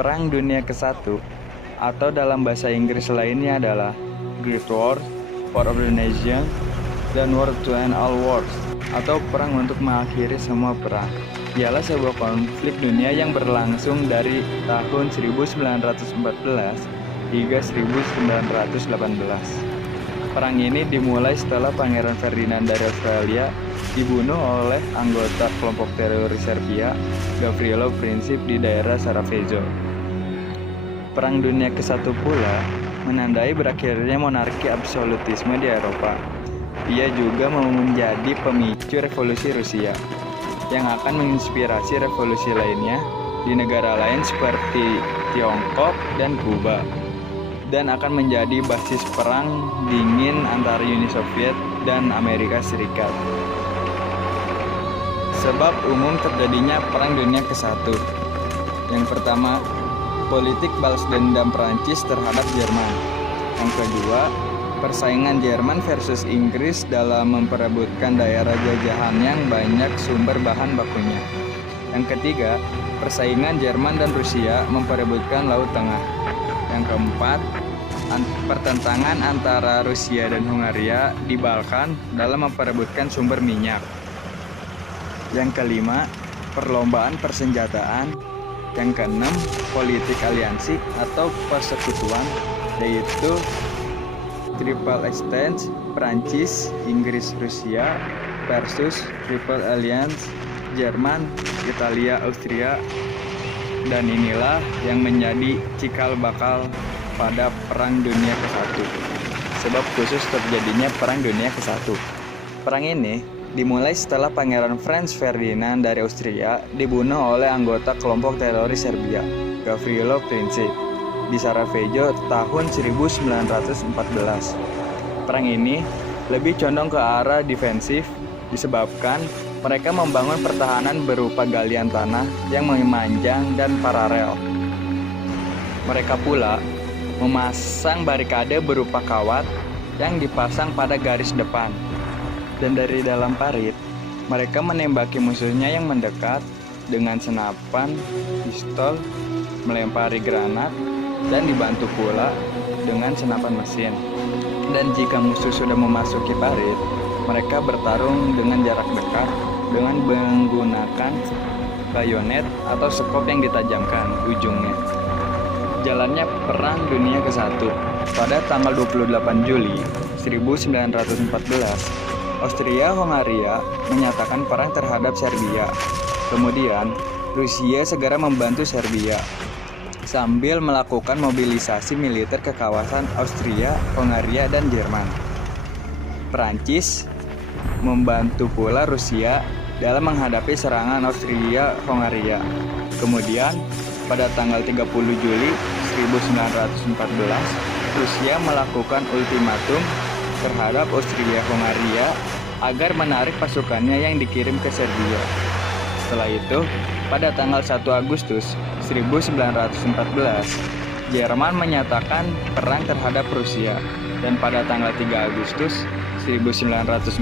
Perang Dunia ke-1 atau dalam bahasa Inggris lainnya adalah Great War, War of the Nation, dan War to End All Wars atau perang untuk mengakhiri semua perang. Ialah sebuah konflik dunia yang berlangsung dari tahun 1914 hingga 1918. Perang ini dimulai setelah Pangeran Ferdinand dari Australia dibunuh oleh anggota kelompok teroris Serbia, Gavrilo Princip di daerah Sarajevo. Perang Dunia ke-1 pula menandai berakhirnya monarki absolutisme di Eropa. Ia juga menjadi pemicu revolusi Rusia yang akan menginspirasi revolusi lainnya di negara lain seperti Tiongkok dan Kuba, dan akan menjadi basis perang dingin antara Uni Soviet dan Amerika Serikat. Sebab umum terjadinya Perang Dunia ke-1. Yang pertama, politik balas dendam Prancis terhadap Jerman. Yang kedua, persaingan Jerman versus Inggris dalam memperebutkan daerah jajahan yang banyak sumber bahan bakunya. Yang ketiga, persaingan Jerman dan Rusia memperebutkan Laut Tengah. Yang keempat, pertentangan antara Rusia dan Hungaria di Balkan dalam memperebutkan sumber minyak. Yang kelima, perlombaan persenjataan. Yang keenam, politik aliansi atau persekutuan, yaitu Triple Exchange, Prancis, Inggris, Rusia versus Triple Alliance, Jerman, Italia, Austria. Dan inilah yang menjadi cikal bakal pada Perang Dunia ke-1. Sebab khusus terjadinya Perang Dunia ke-1. Perang ini dimulai setelah Pangeran Franz Ferdinand dari Austria dibunuh oleh anggota kelompok teroris Serbia, Gavrilo Princip, di Sarajevo tahun 1914. Perang ini lebih condong ke arah defensif disebabkan mereka membangun pertahanan berupa galian tanah yang memanjang dan paralel. Mereka pula memasang barikade berupa kawat yang dipasang pada garis depan. Dan dari dalam parit, mereka menembaki musuhnya yang mendekat dengan senapan, pistol, melempari granat, dan dibantu pula dengan senapan mesin. Dan jika musuh sudah memasuki parit, mereka bertarung dengan jarak dekat dengan menggunakan bayonet atau sekop yang ditajamkan ujungnya. Jalannya Perang Dunia ke-1 pada tanggal 28 Juli 1914. Austria-Hungaria menyatakan perang terhadap Serbia. Kemudian, Rusia segera membantu Serbia sambil melakukan mobilisasi militer ke kawasan Austria, Hungaria, dan Jerman. Prancis membantu pula Rusia dalam menghadapi serangan Austria-Hungaria. Kemudian, pada tanggal 30 Juli 1914, Rusia melakukan ultimatum terhadap Austria-Hungaria agar menarik pasukannya yang dikirim ke Serbia. Setelah itu, pada tanggal 1 Agustus 1914, Jerman menyatakan perang terhadap Rusia, dan pada tanggal 3 Agustus 1914,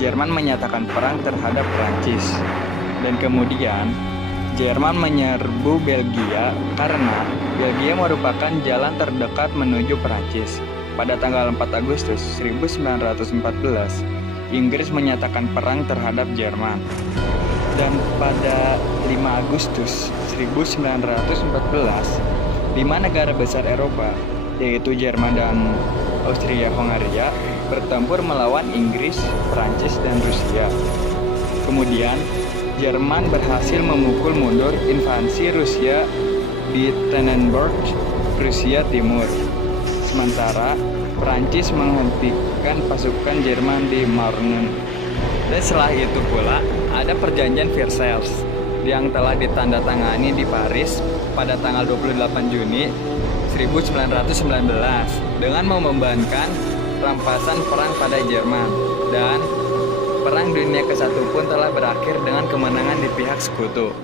Jerman menyatakan perang terhadap Prancis. Dan kemudian, Jerman menyerbu Belgia karena Belgia merupakan jalan terdekat menuju Prancis. Pada tanggal 4 Agustus 1914, Inggris menyatakan perang terhadap Jerman. Dan pada 5 Agustus 1914, 5 negara besar Eropa, yaitu Jerman dan Austria-Hungaria, bertempur melawan Inggris, Prancis, dan Rusia. Kemudian, Jerman berhasil memukul mundur invasi Rusia di Tannenberg, Rusia Timur. Sementara Prancis menghentikan pasukan Jerman di Marne. Dan setelah itu pula ada perjanjian Versailles yang telah ditandatangani di Paris pada tanggal 28 Juni 1919 dengan membebankan rampasan perang pada Jerman. Dan Perang Dunia ke-1 pun telah berakhir dengan kemenangan di pihak sekutu.